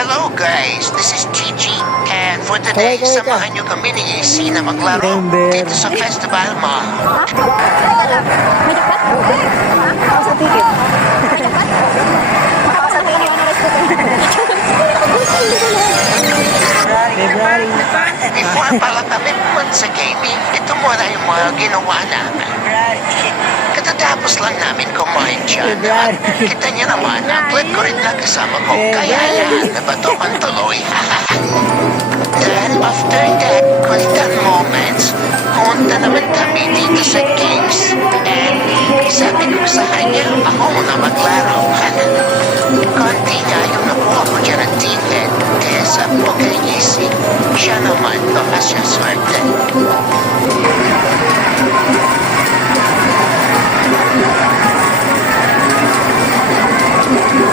Hello guys, this is Gigi. And for today, samahan nyo kami ni AC na maglaro dito sa Festival Mall. May dapat? Ako sa ticket. May dapat? Ako sa ticket yung February. Before pala kami pumunta sa gaming, ito muna yung mga ginawa namin. Katatapos lang namin kumain dyan. At kita niya naman, upload ko rin na kasama ko. Kaya yan, nabatukan tuloy. Then after that, kulitan moments, punta naman kami dito sa games. And sabi ko sa kanya, ako muna maglaro. Konti nga yung nakuha ko dyan ang ticket. Kaya sabi ko kay Easy, siya naman, baka siya swerte.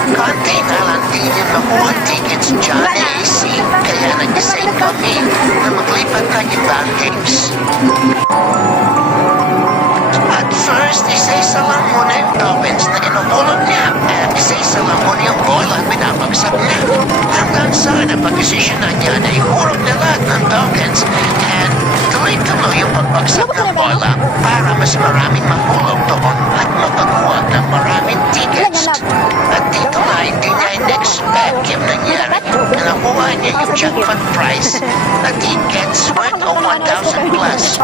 Konti na lang din yung nakuha tickets dyan ni Easy. Kaya nag-decide kami na maglipat ng ibang games. At first, isa-isa lang muna yung tokens na inukulog niya. At isa-isa lang muna yung bola at binabagsak niya. Hanggang sa napag-desisyonan niya na ihurog na lahat ng tokens. And tuloy-tuloy yung pagbagsak ng bola para mas maraming mahulog doon at mapagkuha ng maraming tickets. At dito na hindi niya in-expect yung nangyari na nakuha niya yung jackpot prize na tickets worth of 1,000 plus.